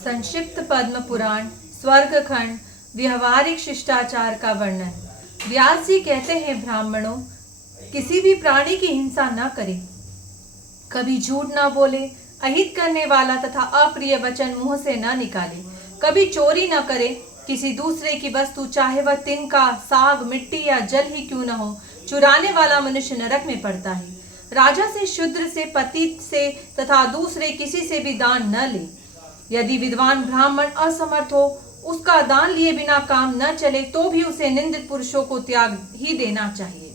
संक्षिप्त पद्म पुराण स्वर्ग खंड व्यवहारिक शिष्टाचार का वर्णन। व्यास जी कहते हैं, ब्राह्मणों, किसी भी प्राणी की हिंसा न करें, कभी झूठ न बोले, अहित करने वाला तथा अप्रिय वचन मुंह से न निकाले, कभी चोरी न करे, किसी दूसरे की वस्तु चाहे वह तिनका, साग, मिट्टी या जल ही क्यों न हो, चुराने वाला मनुष्य नरक में पड़ता है। राजा से, शूद्र से, पतित से तथा दूसरे किसी से भी दान न ले। यदि विद्वान ब्राह्मण असमर्थ हो, उसका दान लिए बिना काम न चले, तो भी उसे निंदित पुरुषों को त्याग ही देना चाहिए।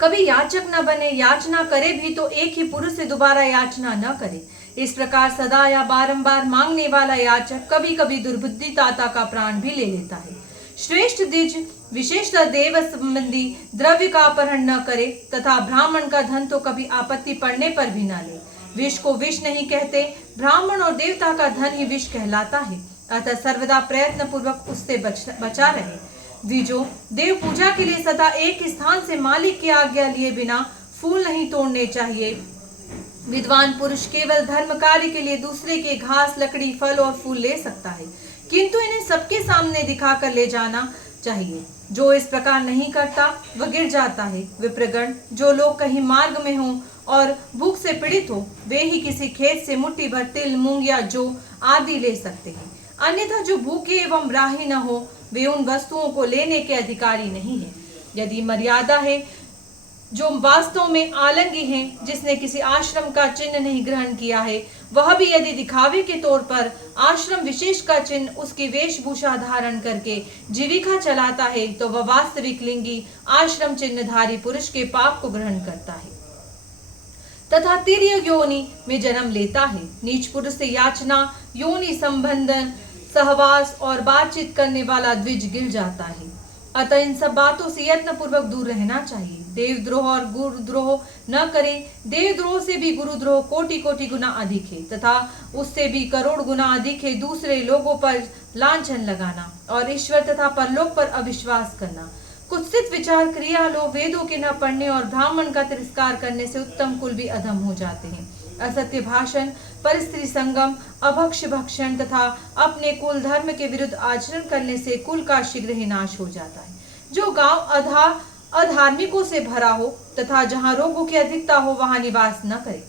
कभी याचक न बने, याचना करे भी तो एक ही पुरुष से दोबारा याचना न करे। इस प्रकार सदा या बारंबार मांगने वाला याचक कभी कभी दुर्बुद्धि दाता का प्राण भी ले लेता है। श्रेष्ठ द्विज विशेषतः देव संबंधी द्रव्य का अपहरण न करे तथा ब्राह्मण का धन तो कभी आपत्ति पड़ने पर भी न ले। विष को विष नहीं कहते, ब्राह्मण और देवता का धन ही विष कहलाता है, अतः सर्वदा प्रयत्न पूर्वक उससे बचा रहे। द्विजों, देव पूजा के लिए सदा एक स्थान से मालिक की आज्ञा लिए बिना फूल नहीं तोड़ने चाहिए। विद्वान पुरुष केवल धर्म कार्य के लिए दूसरे के घास, लकड़ी, फल और फूल ले सकता है, किंतु इन्हें सबके सामने दिखाकर ले जाना चाहिए। जो इस प्रकार नहीं करता वह गिर जाता है। विप्रगण, जो लोग कहीं मार्ग में हों और भूख से पीड़ित हो, वे ही किसी खेत से मुट्ठी भर तिल, मूंग या जौ आदि ले सकते हैं। अन्यथा जो भूखे एवं राही न हो, वे उन वस्तुओं को लेने के अधिकारी नहीं है। यदि मर्यादा है, जो वास्तव में आलंगी हैं, जिसने किसी आश्रम का चिन्ह नहीं ग्रहण किया है, वह भी यदि दिखावे के तौर पर आश्रम विशेष का चिन्ह उसकी वेशभूषा धारण करके जीविका चलाता है, तो वह वास्तविक लिंगी आश्रम चिन्हधारी पुरुष के पाप को ग्रहण करता है तथा तिर्य योनि में जन्म लेता है। नीच पुरुष से याचना, योनि संबंधन, सहवास और बातचीत करने वाला द्विज गिर जाता है। अतः इन सब बातों से यत्न पूर्वक दूर रहना चाहिए। देवद्रोह और गुरुद्रोह न करें। देवद्रोह से भी गुरुद्रोह कोटि कोटि गुना अधिक है तथा उससे भी करोड़ गुना अधिक है दूसरे लोगों पर लांछन लगाना और ईश्वर तथा परलोक पर अविश्वास करना। कुत्सित विचार, क्रिया लोग, वेदों के न पढ़ने और ब्राह्मण का तिरस्कार करने से उत्तम कुल भी अधम हो जाते हैं। असत्य भाषण, परस्त्री संगम, अभक्ष भक्षण तथा अपने कुल धर्म के विरुद्ध आचरण करने से कुल का शीघ्र ही नाश हो जाता है। जो गांव अधार्मिकों से भरा हो तथा जहां रोगों की अधिकता हो, वहां निवास न करे।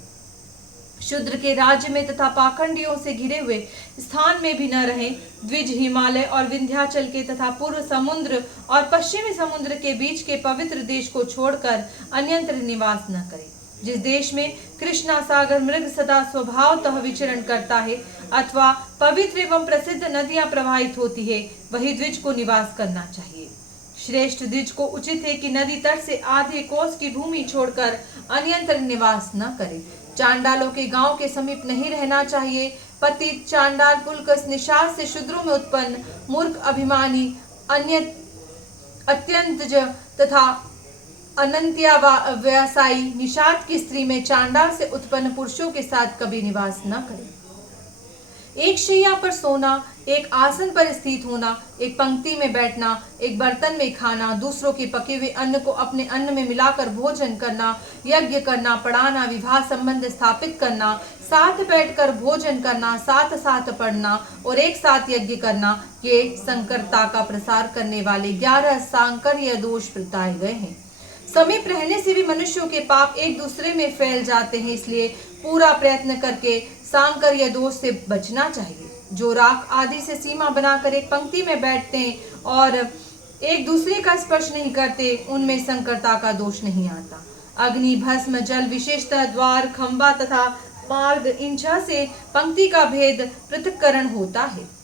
शूद्र के राज्य में तथा पाखंडियों से घिरे हुए स्थान में भी न रहे। द्विज हिमालय और विंध्याचल के तथा पूर्व समुद्र और पश्चिमी समुद्र के बीच के पवित्र देश को छोड़कर अन्यत्र निवास न करे। जिस देश में कृष्णा सागर मृग सदा स्वभावतः विचरण करता है अथवा पवित्र एवं प्रसिद्ध नदियां प्रवाहित होती है, वही द्विज को निवास करना चाहिए। श्रेष्ठ द्विज को उचित है कि नदी तट से आधे कोस की भूमि छोड़कर अन्यत्र निवास न करे। चांडालों के गांव के समीप नहीं रहना चाहिए। पतित, चांडाल, पुलकस, निषाद से शूद्रों में उत्पन्न मूर्ख, अभिमानी, अत्यंतज तथा अनंत्या व्यवसायी निषाद की स्त्री में चांडाल से उत्पन्न पुरुषों के साथ कभी निवास न करें। एक शैया पर सोना, एक आसन पर स्थित होना, एक पंक्ति में बैठना, एक बर्तन में खाना, दूसरों के पके हुए अन्न को अपने अन्न में मिलाकर भोजन करना, यज्ञ करना, पढ़ाना, विवाह संबंध स्थापित करना, साथ बैठकर भोजन करना, साथ साथ पढ़ना और एक साथ यज्ञ करना, ये संकरता का प्रसार करने वाले 11 सांकर्य दोष बताए गए हैं। समीप रहने से भी मनुष्यों के पाप एक दूसरे में फैल जाते हैं, इसलिए पूरा प्रयत्न करके सांकर्य दोष से बचना चाहिए। जो राख आदि से सीमा बनाकर एक पंक्ति में बैठते हैं और एक दूसरे का स्पर्श नहीं करते, उनमें संकरता का दोष नहीं आता। अग्नि, भस्म, जल, विशेषतः द्वार, खंबा तथा मार्ग, इन 6 से पंक्ति का भेद पृथक्करण होता है।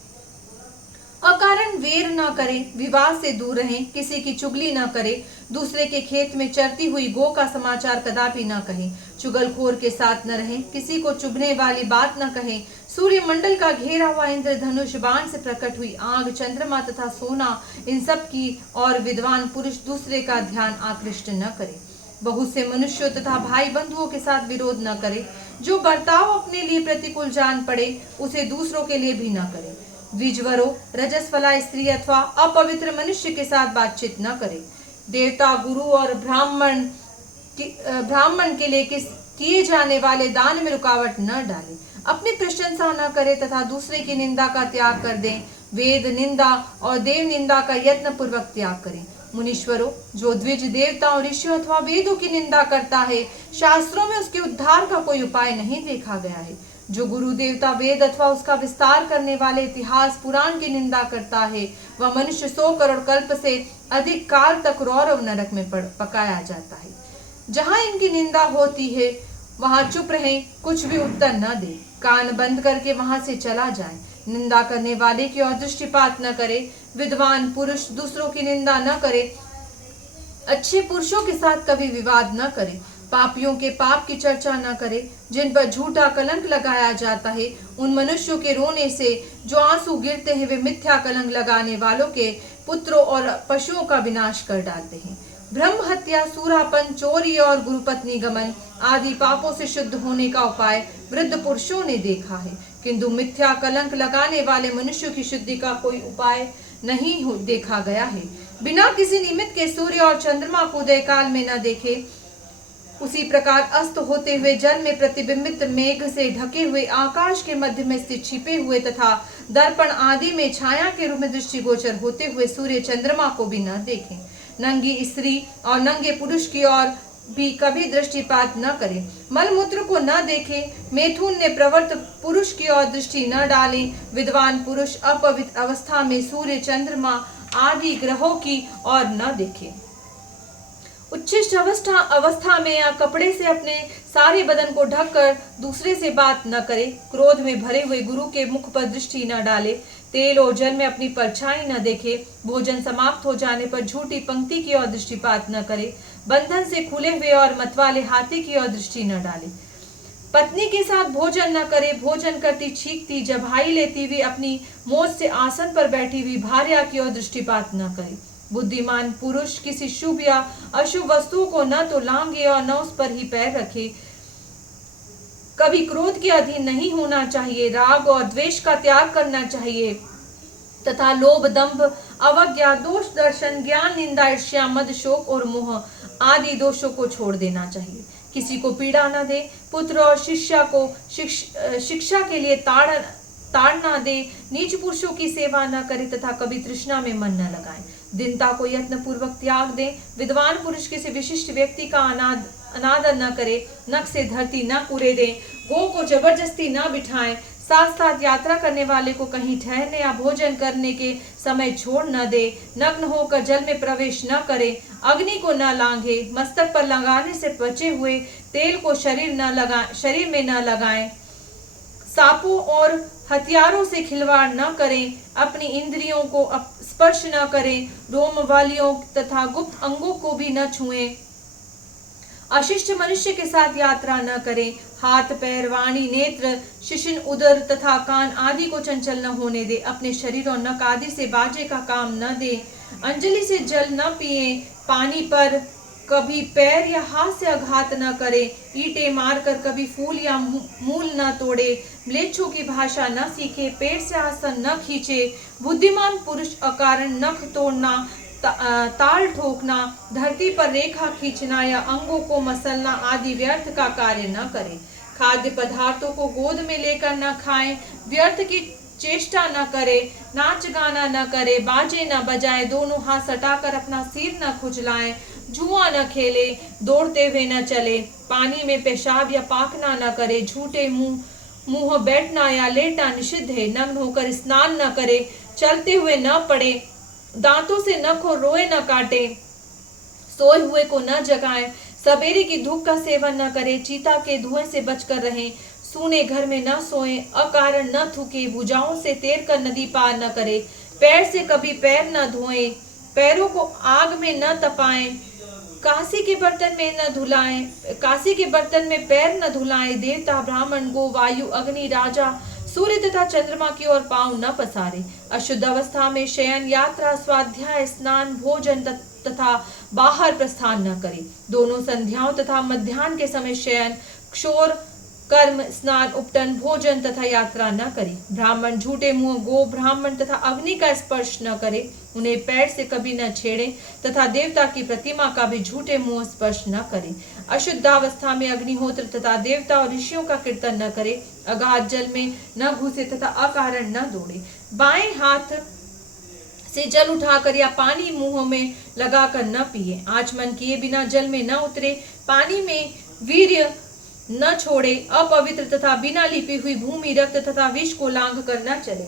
अकारण वेर न करें, विवाद से दूर रहें, किसी की चुगली न करें, दूसरे के खेत में चरती हुई गौ का समाचार कदापि न कहें, चुगलखोर के साथ न रहें, किसी को चुभने वाली बात न कहें। सूर्य मंडल का घेरा हुआ इंद्र धनुष, बाण से प्रकट हुई आग, चंद्रमा तथा सोना, इन सब की और विद्वान पुरुष दूसरे का ध्यान आकृष्ट न करे। बहुत से मनुष्यों तथा भाई बंधुओं के साथ विरोध न करे। जो बर्ताव अपने लिए प्रतिकूल जान पड़े, उसे दूसरों के लिए भी न करे। द्विजवरों, रजस्वला स्त्री अथवा अपवित्र मनुष्य के साथ बातचीत न करे। देवता, गुरु और ब्राह्मण के लिए किए जाने वाले दान में रुकावट न डाले, अपनी प्रशंसा न करे तथा दूसरे की निंदा का त्याग कर दें। वेद निंदा और देव निंदा का यत्न पूर्वक त्याग करें। मुनीश्वरों, जो द्विज देवताओं, ऋषियों अथवा वेदों की निंदा करता है, शास्त्रों में उसके उद्धार का कोई उपाय नहीं देखा गया है। जो गुरु देवता, वेद अथवा उसका विस्तार करने वाले इतिहास पुराण की निंदा करता है, वह मनुष्य 100 करोड़ कल्प से अधिक काल तक रौरव नरक में पकाया जाता है। जहाँ इनकी निंदा होती है वहां चुप रहे, कुछ भी उत्तर न दे, कान बंद करके वहां से चला जाए। निंदा करने वाले की ओर दृष्टिपात न करे। विद्वान पुरुष दूसरों की निंदा न करे। अच्छे पुरुषों के साथ कभी विवाद न करे। पापियों के पाप की चर्चा न करे। जिन पर झूठा कलंक लगाया जाता है, उन मनुष्यों के रोने से जो आंसू गिरते हैं, वे मिथ्या कलंक लगाने वालों के पुत्रों और पशुओं का विनाश कर डालते हैं। ब्रह्म हत्या, सूरापन, चोरी और गुरुपत्नी गमन आदि पापों से शुद्ध होने का उपाय वृद्ध पुरुषों ने देखा है, किंतु मिथ्या कलंक लगाने वाले मनुष्यों की शुद्धि का कोई उपाय नहीं देखा गया है। बिना किसी निमित्त के सूर्य और चंद्रमा को उदय काल में न देखे, उसी प्रकार अस्त होते हुए जल में प्रतिबिंबित मेघ से ढके हुए आकाश के मध्य में स्थित छिपे हुए तथा दर्पण आदि में छाया के रूप में दृष्टिगोचर होते हुए सूर्य चंद्रमा को भी न देखें। नंगी स्त्री और नंगे पुरुष की ओर भी कभी दृष्टिपात न करें। मलमूत्र को न देखें। मैथुन ने प्रवृत्त पुरुष की ओर दृष्टि न डालें। विद्वान पुरुष अपवित्र अवस्था में सूर्य, चंद्रमा आदि ग्रहों की ओर न देखें। उच्छिष्ट अवस्था में या कपड़े से अपने सारे बदन को ढककर दूसरे से बात न करे। क्रोध में भरे हुए गुरु के मुख पर दृष्टि न डाले। तेल और जल में अपनी परछाई न देखे। भोजन समाप्त हो जाने पर झूठी पंक्ति की ओर दृष्टिपात न करे। बंधन से खुले हुए और मतवाले हाथी की ओर दृष्टि न डाले। पत्नी के साथ भोजन न करे। भोजन करती, छींकती, जभाई लेती हुई, अपनी मौज से आसन पर बैठी हुई भार्या की ओर दृष्टिपात न करे। बुद्धिमान पुरुष किसी शुभ या अशुभ वस्तुओं को न तो लांघे और न उस पर ही पैर रखे। कभी क्रोध के अधीन नहीं होना चाहिए। राग और द्वेष का त्याग करना चाहिए तथा लोभ, दंभ, अवज्ञा, दोष दर्शन, ज्ञान निंदा, ईर्ष्या, मद, शोक और मोह आदि दोषों को छोड़ देना चाहिए। किसी को पीड़ा न दे। पुत्र और शिष्या को शिक्षा के लिए ताड़ना दे। नीच पुरुषों की सेवा न करे तथा कभी तृष्णा में मन न लगाए। दीनता को यत्न पूर्वक त्याग दे। विद्वान पुरुष किसी विशिष्ट व्यक्ति का अनादर न करे। नख से धरती न कुरेदे। गौ को जबरदस्ती न बिठाएं। साथ साथ यात्रा करने वाले को कहीं ठहरने या भोजन करने के समय छोड़ न दे। नग्न होकर जल में प्रवेश न करे। अग्नि को न लांघे। मस्तक पर लगाने से बचे हुए तेल को शरीर में न लगाएं। सांपों और हथियारों से खिलवाड़ न करें। अपनी इंद्रियों को स्पर्श न करें। रोम वालियों तथा गुप्त अंगों को भी न छुएं। अशिष्ट मनुष्य के साथ यात्रा न करें। हाथ, पैर, वाणी, नेत्र, शिशिन, उदर तथा कान आदि को चंचल न होने दे। अपने शरीर और नख आदि से बाजे का काम न दे। अंजलि से जल न पिए। पानी पर कभी पैर या हाथ से आघात न करे। ईंटें मारकर कभी फूल या मूल न तोड़े। म्लेच्छों की भाषा न सीखे। पेट से आसन न खींचे। बुद्धिमान पुरुष अकारण नख तोड़ना, ताल ठोकना, धरती पर रेखा खींचना या अंगों को मसलना आदि व्यर्थ का कार्य न करे। खाद्य पदार्थों को गोद में लेकर न खाएं। व्यर्थ की चेष्टा न करे। नाच गाना न करे। बाजे न बजाए। दोनों हाथ सटाकर अपना सिर न खुजलाएं। जुआ न खेले। दौड़ते हुए न चले। पानी में पेशाब या पाखना न करे। झूठे मुंह बैठना या लेटना निषिद्ध है। नग्न होकर स्नान न करे। चलते हुए न पड़े। दांतों से नख और रोए न काटे। सोए हुए को न जगाएं। सवेरे की धूप का सेवन न करे। चीता के धुएं से बचकर रहें। सूने घर में न सोएं। अकारण न थूके। भुजाओं से तैर कर नदी पार न करे। पैर से कभी पैर न धोएं। पैरों को आग में न तपाएं। कांसी के बर्तन में पैर न धुलाएं। देवता, ब्राह्मण, गो, वायु, अग्नि, राजा, सूर्य तथा चंद्रमा की ओर पांव न पसारे। अशुद्ध अवस्था में शयन, यात्रा, स्वाध्याय, स्नान, भोजन तथा बाहर प्रस्थान न करे। दोनों संध्याओं तथा मध्याह्न के समय शयन, क्षौर, कर्म, स्नान, उपटन, भोजन तथा यात्रा न करे। ब्राह्मण झूठे मुंह, गो, ब्राह्मण तथा अग्नि का स्पर्श न करे। उन्हें पैर से कभी न छेड़े तथा देवता की प्रतिमा का भी झूठे मुंह स्पर्श न करे। अशुद्धावस्था में अग्निहोत्र तथा देवता और ऋषियों का कीर्तन न करे, अगाध जल में न घुसे तथा अकारण न दौड़े, बाएं हाथ से जल उठाकर या पानी मुंह में लगाकर न पिए, आचमन किए बिना जल में न उतरे, पानी में वीर्य न छोड़े, अपवित्र तथा बिना लिपी हुई भूमि, रक्त तथा विष को लांघ कर न चले,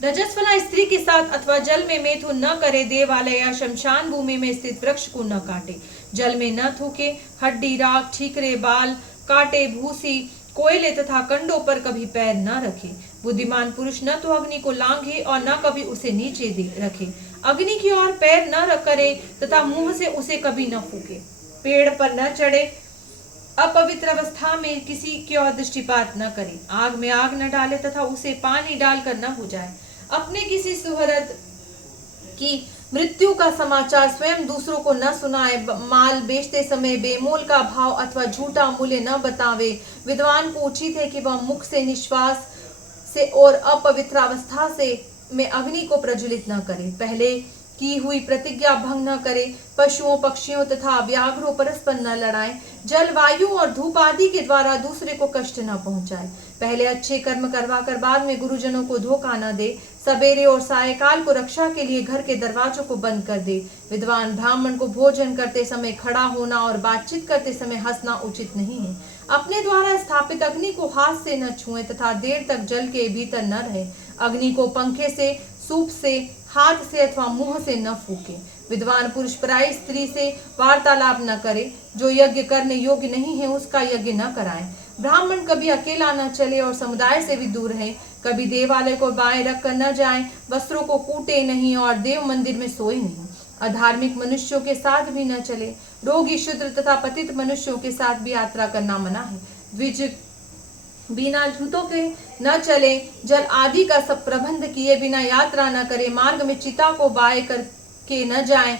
रजस्वला स्त्री के साथ अथवा जल में मैथुन न करे, देवालय या शमशान भूमि में स्थित वृक्ष को न काटे, जल में न थूके, हड्डी, राख, ठीकरे, बाल, काटे, भूसी, कोयले तथा कंडों पर कभी पैर न रखे, बुद्धिमान पुरुष न तो अग्नि को लांघे और न कभी उसे नीचे रखे, अग्नि की ओर पैर न करे तथा मुंह से उसे कभी न फूके, पेड़ पर न चढ़े, अपवित्र अवस्था में किसी की ओर दृष्टिपात न करे, आग में आग न डाले तथा उसे पानी डालकर न बुझाए, अपने किसी सुहृद की मृत्यु का समाचार स्वयं दूसरों को न सुनाए, माल बेचते समय बेमोल का भाव अथवा झूठा मूल्य न बतावे, विद्वान को उचित है कि वह मुख से, निश्वास से और अपवित्र अवस्था से में अग्नि को प्रज्वलित न करे, पहले की हुई प्रतिज्ञा भंग न करे, पशुओं, पक्षियों तथा व्याघ्रों परस्पर न लड़ाए, जल, वायु और धूप आदि के द्वारा दूसरे को कष्ट न पहुंचाए, पहले अच्छे कर्म करवा कर बाद में गुरुजनों को धोखा न दे, सवेरे और सायकाल को रक्षा के लिए घर के दरवाजों को बंद कर दे, विद्वान ब्राह्मण को भोजन करते समय खड़ा होना और बातचीत करते समय हंसना उचित नहीं है, अपने द्वारा स्थापित अग्नि को हाथ से न छुए तथा देर तक जल के भीतर न रहे, अग्नि को पंखे से, सूप से, हाथ से अथवा मुंह से न फूके, विद्वान पुरुष पराई स्त्री से वार्तालाप न करे, जो यज्ञ करने योग्य नहीं है उसका यज्ञ न कराए, ब्राह्मण कभी अकेला न चले और समुदाय से भी दूर रहे, कभी देवालय को बाएं रख कर न जाए, वस्त्रों को कूटे नहीं और देव मंदिर में सोए नहीं, अधार्मिक मनुष्यों के साथ भी न चले, रोगी, शूद्र तथा पतित मनुष्यों के साथ भी यात्रा करना मना है, द्विज बिना जूतों के न चले, जल आदि का सब प्रबंध किए बिना यात्रा न करे, मार्ग में चिता को बाएं करके न जाए,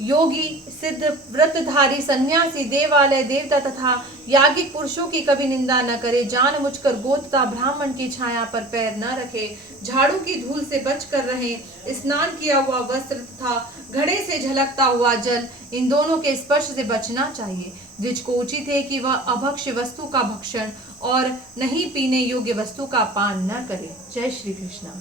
योगी, सिद्ध, व्रतधारी, सन्यासी, देवालय, देवता तथा याज्ञिक पुरुषों की कभी निंदा न करे, जानबूझकर गोत्र तथा ब्राह्मण की छाया पर पैर न रखे, झाड़ू की धूल से बच कर रहे, स्नान किया हुआ वस्त्र तथा घड़े से झलकता हुआ जल, इन दोनों के स्पर्श से बचना चाहिए, द्विज को उचित है कि वह अभक्ष्य वस्तु का भक्षण और नहीं पीने योग्य वस्तु का पान न करे। जय श्री कृष्ण।